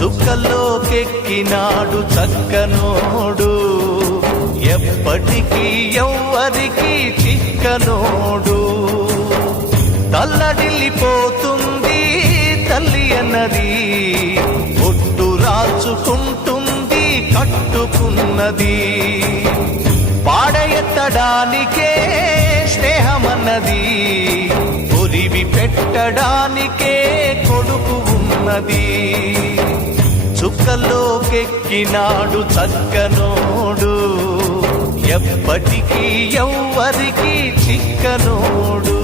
చుక్కల్లోకెక్కినాడు చక్కనోడు, ఎప్పటికీ ఎవ్వరికి చిక్కనోడు. తల్లడిల్లిపోతుంది తల్లి అన్నది, ఒట్టు రాచుకుంటుంది కట్టుకున్నది. పాడెత్తడానికే స్నేహమన్నది, ఒరివి పెట్టడానికే కొడుకు ఉన్నది. చుక్కల్లోకెక్కినాడు చక్కనోడు, ఎప్పటికీ ఎవ్వరికి చిక్కనోడు.